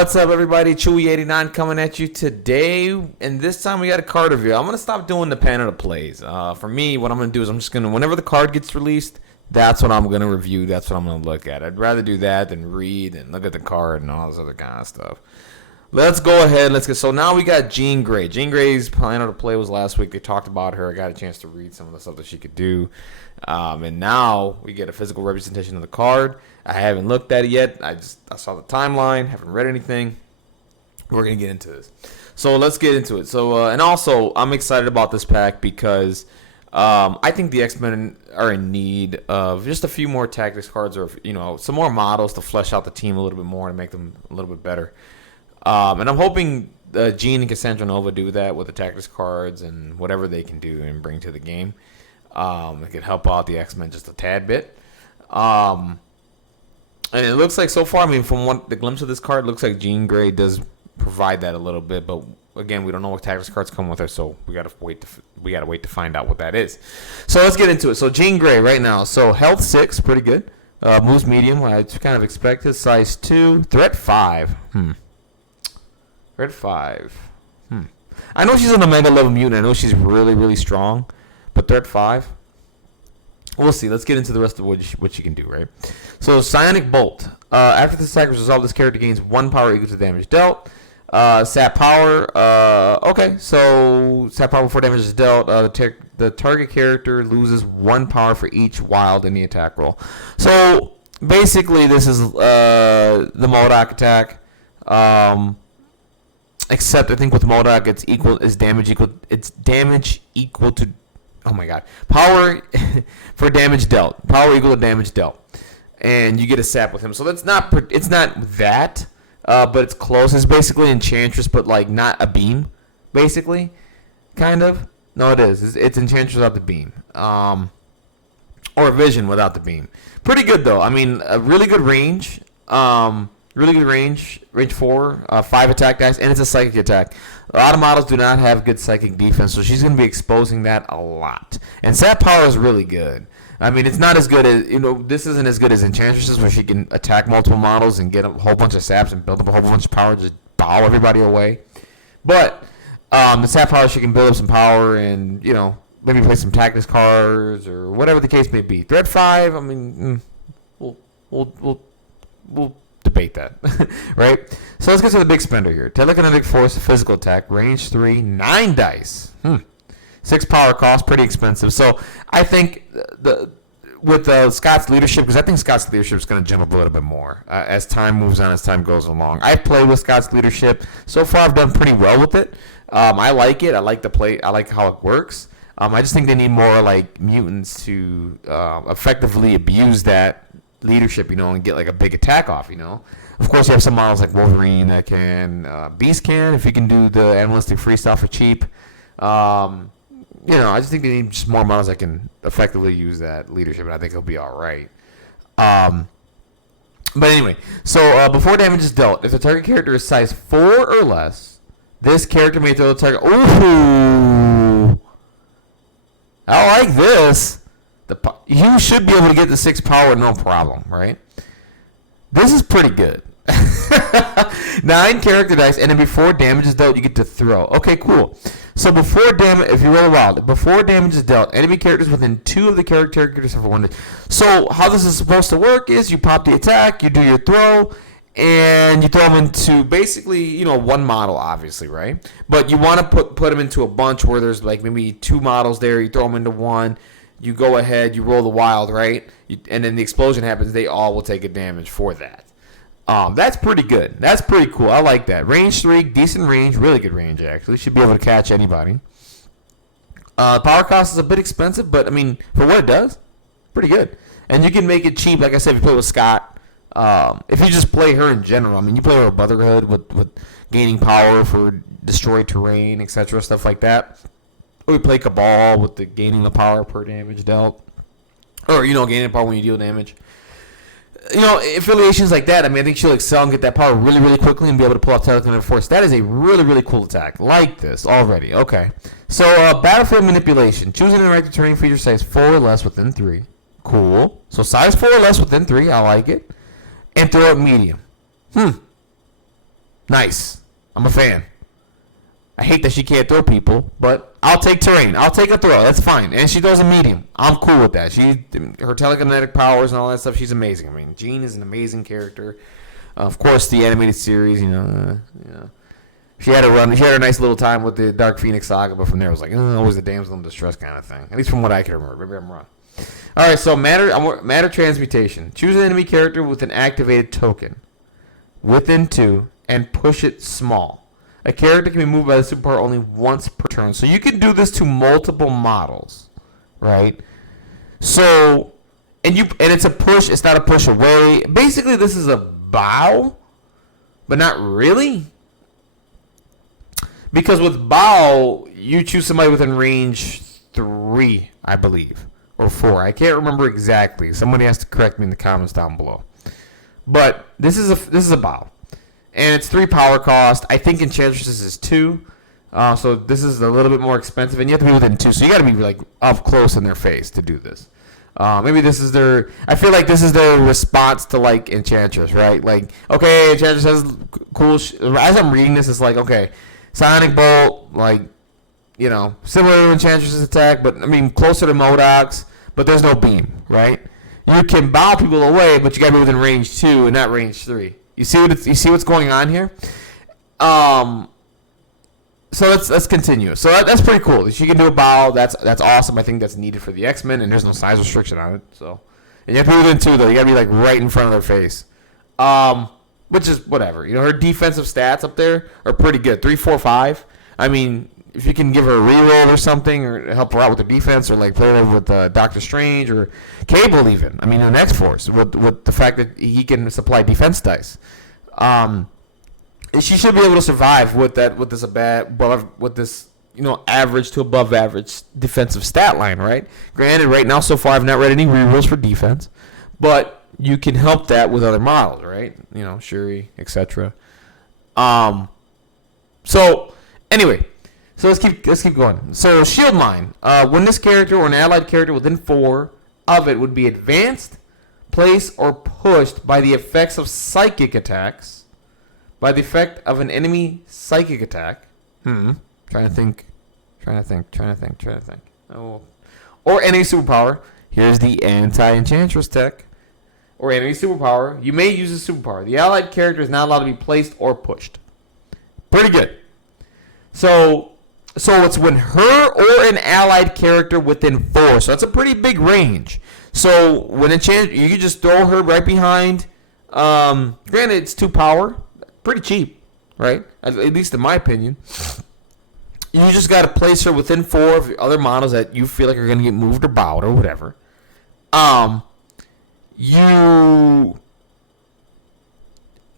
What's up, everybody? Chewy89 coming at you today, and this time we got a card review. I'm going to stop doing the pan of the plays. For me, what I'm going to do is I'm just going to, whenever the card gets released, that's what I'm going to review. That's what I'm going to look at. I'd rather do that than read and look at the card and all this other kind of stuff. Let's go ahead. Let's get. So now we got Jean Grey. Jean Grey's plan of the play was last week. They talked about her. I got a chance to read some of the stuff that she could do. And now we get a physical representation of the card. I haven't looked at it yet. I saw the timeline. Haven't read anything. We're gonna get into this. So let's get into it. So and also I'm excited about this pack because I think the X-Men are in need of just a few more tactics cards, or some more models to flesh out the team a little bit more and make them a little bit better. And I'm hoping Jean and Cassandra Nova do that with the tactics cards and whatever they can do and bring to the game. It could help out the X-Men just a tad bit. And it looks like so far, from the glimpse of this card, it looks like Jean Grey does provide that a little bit. But again, we don't know what tactics cards come with her, so we gotta wait to find out what that is. So let's get into it. So Jean Grey right now. So health 6, pretty good. Moves medium. I kind of expected. Size 2, threat 5. Threat 5. I know she's an Omega level mutant. I know she's really, really strong. But threat 5. We'll see. Let's get into the rest of what you can do, right? So, Psionic Bolt. After this attack is resolved, this character gains 1 power equal to the damage dealt. Sap Power. Okay, so Sap Power before damage is dealt. The target character loses 1 power for each wild in the attack roll. So, basically, this is the MODOK attack. Except, I think with MODOK, it's damage equal to... Oh my god. Power for damage dealt. Power equal to damage dealt. And you get a sap with him. So it's not that, but it's close. It's basically Enchantress, but like not a beam, basically. Kind of. No, it is. It's Enchantress without the beam. Or Vision without the beam. Pretty good, though. I mean, a really good range. Really good range. Range 4. 5 attack dice. And it's a psychic attack. A lot of models do not have good psychic defense, so she's going to be exposing that a lot. And Sap Power is really good. I mean, it's not as good as, this isn't as good as Enchantresses, where she can attack multiple models and get a whole bunch of saps and build up a whole bunch of power, just bow everybody away. But the Sap Power, she can build up some power and, maybe play some tactics cards or whatever the case may be. Threat 5, I mean, we'll debate that, right? So let's get to the big spender here. Telekinetic Force, physical attack, range 3, 9 dice. 6 power cost, pretty expensive. So I think with Scott's leadership, because I think Scott's leadership is going to jump up a little bit more as time moves on, as time goes along. I played with Scott's leadership. So far, I've done pretty well with it. I like it. I like the play. I like how it works. I just think they need more like mutants to effectively abuse that leadership, and get like a big attack off, Of course, you have some models like Wolverine that can, Beast can, if you can do the animalistic freestyle for cheap. I just think they need just more models that can effectively use that leadership, and I think it'll be all right. But anyway, so before damage is dealt, if the target character is size 4 or less, this character may throw the target. Ooh, I like this. You should be able to get the 6 power no problem, right? This is pretty good. 9 character dice, and then before damage is dealt, you get to throw. Okay, cool. So before damage, if you roll wild, before damage is dealt, enemy characters within 2 of the characters have 1. So how this is supposed to work is you pop the attack, you do your throw, and you throw them into basically, one model, obviously, right? But you want to put them into a bunch where there's like maybe 2 models there. You throw them into one. You go ahead, you roll the wild, right? And then the explosion happens. They all will take a damage for that. That's pretty good. That's pretty cool. I like that. Range 3, decent range. Really good range, actually. Should be able to catch anybody. Power cost is a bit expensive, but, for what it does, pretty good. And you can make it cheap, like I said, if you play with Scott. If you just play her in general, you play her with Brotherhood, with gaining power for destroy terrain, etc., stuff like that. Or we play Cabal with the gaining the power per damage dealt. Or, gaining power when you deal damage. Affiliations like that, I think she'll excel and get that power really, really quickly and be able to pull off Telekinetic Force. That is a really, really cool attack. Like this already. Okay. So, Battlefield Manipulation. Choosing an interactive terrain feature size 4 or less within 3. Cool. So, size 4 or less within 3. I like it. And throw it medium. Nice. I'm a fan. I hate that she can't throw people, but I'll take terrain. I'll take a throw. That's fine. And she throws a medium. I'm cool with that. Her telekinetic powers and all that stuff, she's amazing. I mean, Jean is an amazing character. Of course, the animated series, she had a run. She had a nice little time with the Dark Phoenix saga, but from there it was like, always the damsel in distress kind of thing. At least from what I can remember. Maybe I'm wrong. All right, so matter transmutation. Choose an enemy character with an activated token within 2 and push it small. A character can be moved by the superpower only once per turn. So you can do this to multiple models, right? So, and it's a push. It's not a push away. Basically, this is a bow, but not really. Because with bow, you choose somebody within range 3, I believe, or 4. I can't remember exactly. Somebody has to correct me in the comments down below. But this is a bow. And it's 3 power cost. I think Enchantress is 2. So this is a little bit more expensive. And you have to be within 2. So you got to be like up close in their face to do this. Maybe this is I feel like this is their response to like Enchantress, right? Like, okay, Enchantress has cool. As I'm reading this, it's like, okay, Sonic Bolt, like, similar to Enchantress's attack, but I mean closer to Modoc's, but there's no beam, right? You can bow people away, but you got to be within range 2 and not range 3. You see what's going on here? So let's continue. So that's pretty cool. She can do a bow. That's awesome. I think that's needed for the X-Men, and there's no size restriction on it. So, and you have to be within 2 though. You got to be like right in front of their face. Which is whatever. Her defensive stats up there are pretty good. 3, 4, 5. I mean, if you can give her a reroll or something, or help her out with her defense, or like play her with Doctor Strange or Cable even. I mean, in X-Force with the fact that he can supply defense dice. She should be able to survive with this average to above average defensive stat line, right? Granted, right now so far I've not read any rerolls for defense, but you can help that with other models, right? Shuri, etc. So anyway. So let's keep going. So Shield Mine. When this character or an allied character within 4 of it would be advanced, placed, or pushed by the effects of psychic attacks, by the effect of an enemy psychic attack. Trying to think. Oh. Or any superpower. Here's the anti-enchantress tech. Or enemy superpower. You may use a superpower. The allied character is not allowed to be placed or pushed. Pretty good. So it's when her or an allied character within 4. So that's a pretty big range. So when you can just throw her right behind. Granted, it's 2 power. Pretty cheap, right? At least in my opinion. You just got to place her within 4 of other models that you feel like are going to get moved or bowed or whatever.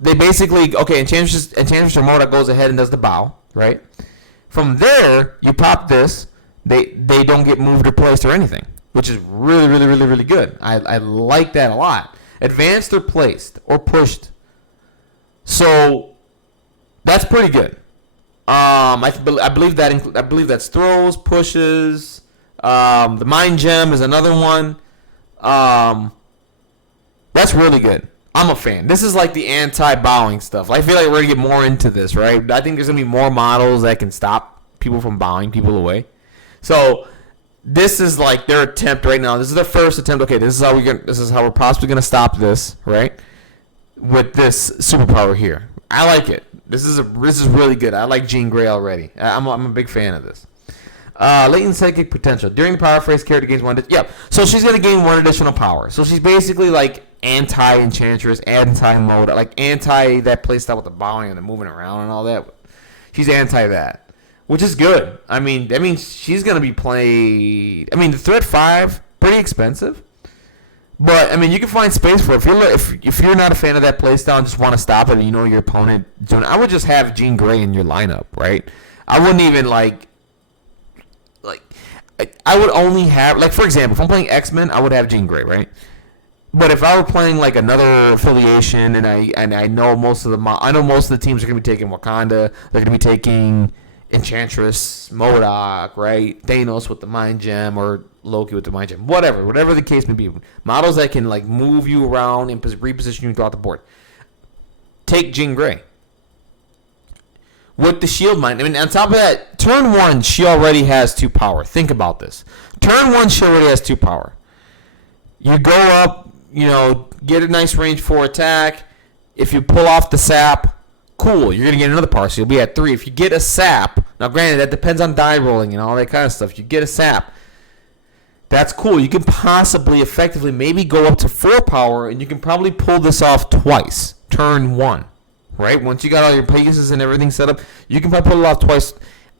They basically, okay, Enchantress or Moda goes ahead and does the bow, right? From there, you pop this. They don't get moved or placed or anything, which is really, really, really, really good. I like that a lot. Advanced or placed or pushed. So that's pretty good. I believe that's throws, pushes. The Mind Gem is another one. That's really good. I'm a fan. This is like the anti-bowing stuff. I feel like we're going to get more into this, right? I think there's going to be more models that can stop people from bowing people away. So this is like their attempt right now. This is their first attempt. Okay, this is how we're possibly going to stop this, right? With this superpower here. I like it. This is really good. I like Jean Grey already. I'm a big fan of this. Latent psychic potential. During the power phase, character gains 1. So she's going to gain 1 additional power. So she's basically like anti-enchantress, anti-mode, like anti that playstyle with the bowing and the moving around and all that. She's anti that, which is good. I mean she's going to be played. I mean, the threat 5, pretty expensive. But, I mean, you can find space for it. If you're not a fan of that playstyle and just want to stop it and you know your opponent doing it, I would just have Jean Grey in your lineup, right? I wouldn't even, I would only have, like, for example, if I'm playing X-Men, I would have Jean Grey, right? But if I were playing, like, another affiliation and I know most of the teams are going to be taking Wakanda, they're going to be taking Enchantress, MODOK, right? Thanos with the Mind Gem, or Loki with the Mind Gem. Whatever the case may be. Models that can like move you around and reposition you throughout the board. Take Jean Grey. with the shield mine. I mean, on top of that, turn 1, she already has 2 power. Think about this. Turn 1, she already has 2 power. You go up, get a nice range 4 attack. If you pull off the sap, cool. You're going to get another power, so you'll be at 3. If you get a sap, now granted, that depends on die rolling and all that kind of stuff. You get a sap, that's cool. You can possibly effectively maybe go up to 4 power, and you can probably pull this off twice. Turn 1. Right? Once you got all your Pegasus and everything set up, you can probably pull it off twice.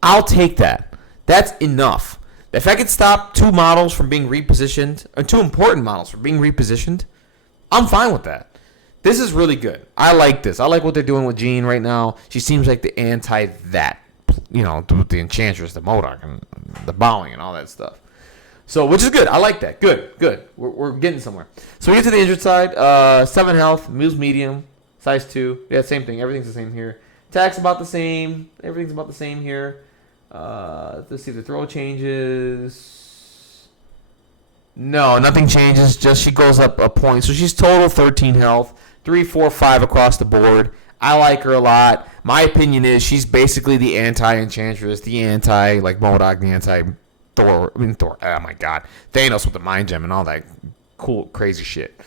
I'll take that. That's enough. If I could stop 2 models from being repositioned, or 2 important models from being repositioned, I'm fine with that. This is really good. I like this. I like what they're doing with Jean right now. She seems like the anti-that, with the Enchantress, the MODOK, and the bowing and all that stuff. So, which is good. I like that. Good. We're getting somewhere. So we get to the injured side. 7 health, moves medium. Size 2. Yeah, same thing. Everything's the same here. Attack's about the same. Everything's about the same here. Let's see if the throw changes. No, nothing changes. Just she goes up a point. So she's total 13 health. 3, 4, 5 across the board. I like her a lot. My opinion is she's basically the anti-Enchantress, the MODOK, the anti-Thor. Thor. Oh, my God. Thanos with the Mind Gem and all that cool, crazy shit.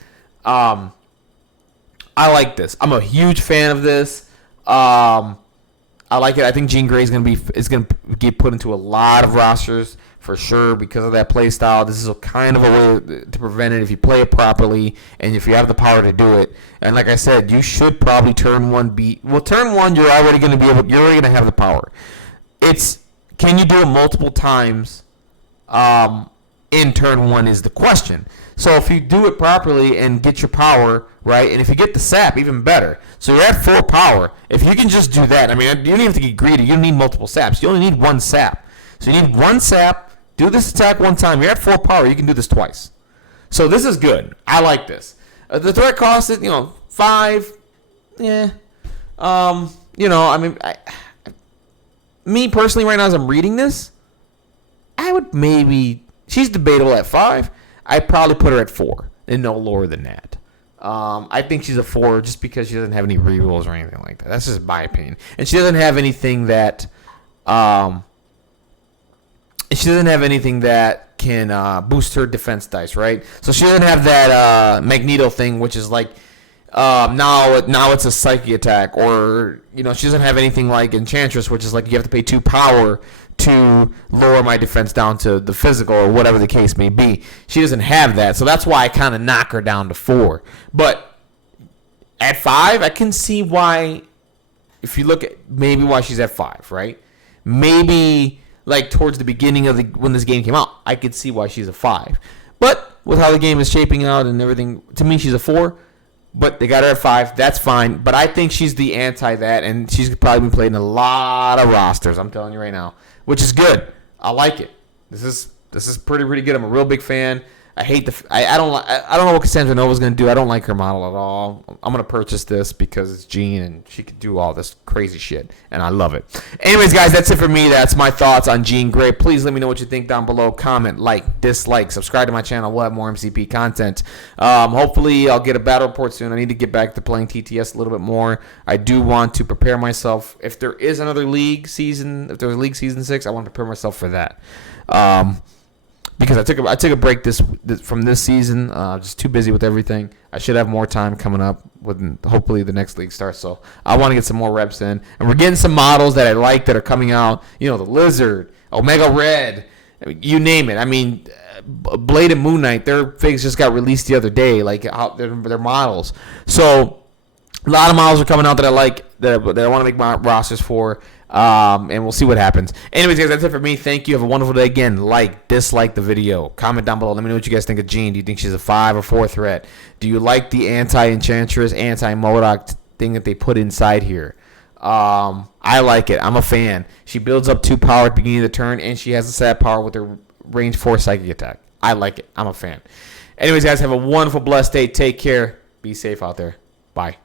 I like this. I'm a huge fan of this. I like it. I think Jean Grey is gonna get put into a lot of rosters for sure because of that play style. This is a kind of a way to prevent it if you play it properly and if you have the power to do it. And like I said, you should probably turn 1 turn 1 you're already gonna have the power. Can you do it multiple times? In turn 1 is the question. So if you do it properly and get your power, right, and if you get the sap, even better. So you're at 4 power. If you can just do that, I mean, you don't even have to get greedy. You don't need multiple saps. You only need 1 sap. So you need 1 sap, do this attack 1 time. You're at 4 power. You can do this twice. So this is good. I like this. The threat cost is, 5. Yeah. Me personally right now as I'm reading this, I would maybe... She's debatable at 5. I'd probably put her at 4 and no lower than that. I think she's a 4 just because she doesn't have any rerolls or anything like that. That's just my opinion. And she doesn't have anything that can boost her defense dice, right? So she doesn't have that Magneto thing, which is like now it's a psychic attack, or she doesn't have anything like Enchantress, which is like you have to pay 2 power to lower my defense down to the physical or whatever the case may be. She doesn't have that, so that's why I kind of knock her down to 4. But at 5, I can see why, if you look at maybe why she's at 5, right? Maybe like towards the beginning of when this game came out, I could see why she's a 5. But with how the game is shaping out and everything, to me she's a 4. But they got her at 5. That's fine. But I think she's the anti-that, and she's probably been played in a lot of rosters. I'm telling you right now, which is good. I like it. This is pretty good. I'm a real big fan. I hate I don't know what Cassandra Nova's gonna do. I don't like her model at all. I'm gonna purchase this because it's Jean and she could do all this crazy shit, and I love it. Anyways, guys, that's it for me. That's my thoughts on Jean Grey. Please let me know what you think down below. Comment, like, dislike, subscribe to my channel. We'll have more MCP content. Hopefully, I'll get a battle report soon. I need to get back to playing TTS a little bit more. I do want to prepare myself. If there is another league season, if there's a league season 6, I want to prepare myself for that. Because I took a break from this season, just too busy with everything. I should have more time coming up when hopefully the next league starts. So I want to get some more reps in, and we're getting some models that I like that are coming out. The Lizard, Omega Red, you name it. I mean, Blade and Moon Knight, their figs just got released the other day, like their models. So a lot of models are coming out that I like that I want to make my rosters for. And we'll see what happens. Anyways, guys, that's it for me. Thank you. Have a wonderful day. Again, like, dislike the video. Comment down below. Let me know what you guys think of Jean. Do you think she's a 5 or 4 threat? Do you like the anti-Enchantress, anti-MODOK thing that they put inside here? I like it. I'm a fan. She builds up 2 power at the beginning of the turn, and she has a stat power with her range 4 psychic attack. I like it. I'm a fan. Anyways, guys, have a wonderful, blessed day. Take care. Be safe out there. Bye.